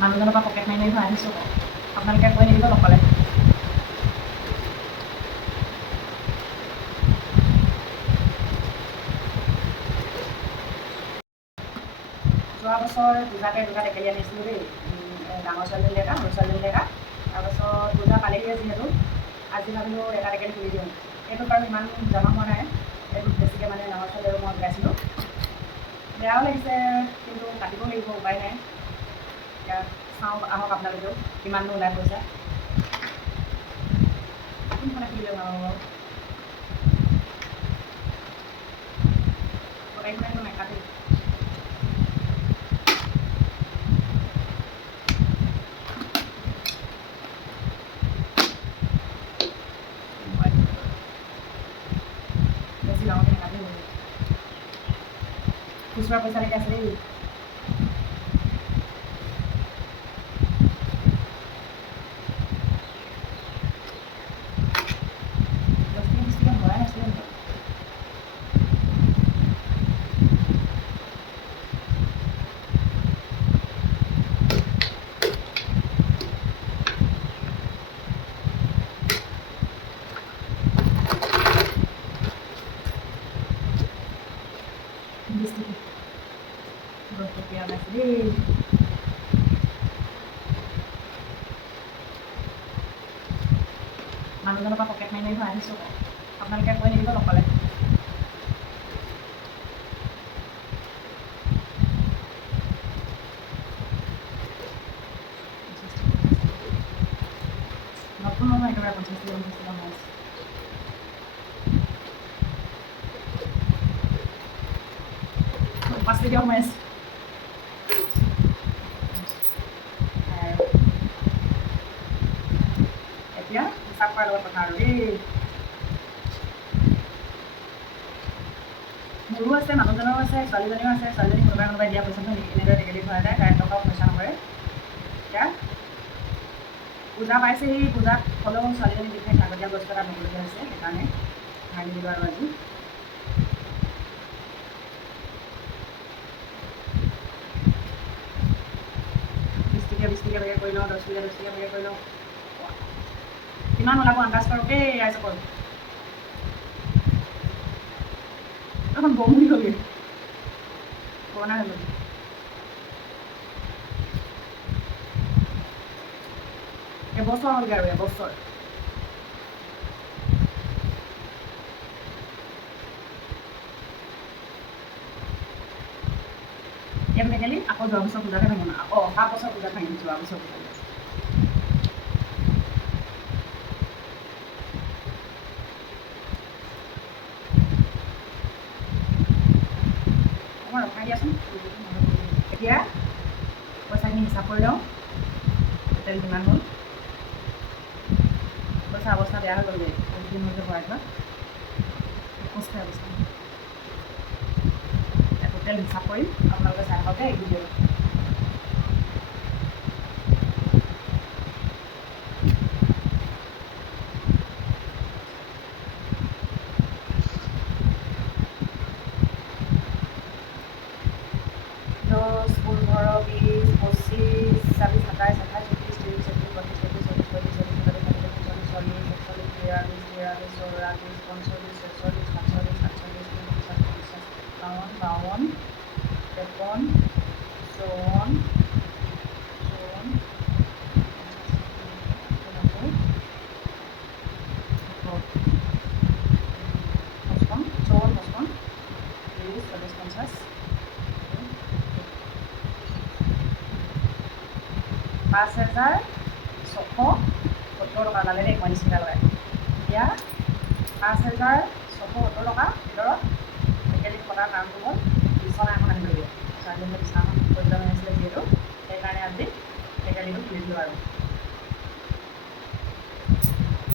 মানুহজনৰ পৰা পকেট মাৰি ভৰাই দিছোঁ আকৌ আপোনালোকে কৈ নিদিব নকলে যোৱা বছৰ পূজাতে দুটা টেকেলি আনিছিলোঁ দেই ডাঙৰ ছোৱালীজনী এটা সৰু ছোৱালীজনী এটা তাৰপাছত পূজা পালেহিয়ে যিহেতু আজি ভাবিলোঁ এটা টেকেলি খুলি দিওঁ এইটোত বাৰু ইমান জমা হোৱা নাই এইটোত বেছিকৈ মানে ডাঙৰ ছোৱালী আৰু মই গাইছিলোঁ বেয়াও লাগিছে কিন্তু কাটিব লাগিব উপায় নাই এতিয়া চাওঁ আহক আপোনালোকেও কিমাননো ওলাই পইচা কোনখনে খুলিলে ভাল হ'ব কটাৰীখনেতো নাকাটিম বেছি ডাঙৰকৈ নাকাটিম খুচুৰা পইচালৈকে আছে দেই মানুহজনৰ পৰা পকেট মাৰি ভৰাই দিছোঁ আকৌ আপোনালোকে কৈ নিদিব নকলে নতুন নহয় একেবাৰে 50 টকা হৈ আছে 5 টকীয়া সোমাই আছে এতিয়া হিচাপ কৰাৰ লগত কথা আৰু দেই মোৰো আছে মানুহজনৰো আছে ছোৱালীজনীও আছে ছোৱালীজনী কোনোবাই দিয়া পইচাটো এনেদৰে টেকেলি ভৰাই যায় কাৰেণ্ট টকাও খৰচা নকৰে এতিয়া পূজা পাইছেহি পূজাত হ'লেও ছোৱালীজনী বিশেষ আগতীয়া বস্তু এটা নিবলগীয়া হৈছে সেইকাৰণে ভাঙি দিলোঁ আৰু আজি 20 টকীয়া বেগে কৰি লওঁ 10 টকীয়া বেগে কৰি লওঁ কিমান ওলাব আন্দাজ কৰক দেই ৰাইজসকল এখন বম হৈ গ'লগৈ পুৰণা হৈ গ'ল এবছৰ হ'লগৈ আৰু এবছৰ এই টেকেলি আকৌ যোৱা বছৰ পূজাতে ভাঙিম আকৌ অহা বছৰ পূজাত ভাঙিম যোৱা বছৰ পূজাত অকণমান ৰখাই দিয়াচোন এতিয়া পইচাখিনি হিচাপ কৰি লওঁ টোটেল কিমান হ'ল পইচা অৱস্থা বেয়া হৈ গ'লগৈ বহুত দিন হৈছে ভৰাই থোৱা অৱস্থা টোটেল হিচাপ কৰিম আপোনালোকে চাই থাকক দেই ভিডিঅ'টো বাৱন তেপন চৌৱন পঁচপন্ন 30 40 50 5,670 টকা ওলালে দেই 39 টকা লগাই এতিয়া 5,670 টকা ভিতৰত টেকেলি কটাৰ কাৰণটো হ'ল বিচনা এখন আনিবলগীয়া ছোৱালীজনীয়ে বিচনাখন কৰিবলৈ আনিছিলে যিহেতু সেইকাৰণে আজি টেকেলিটো খুলি দিলোঁ আৰু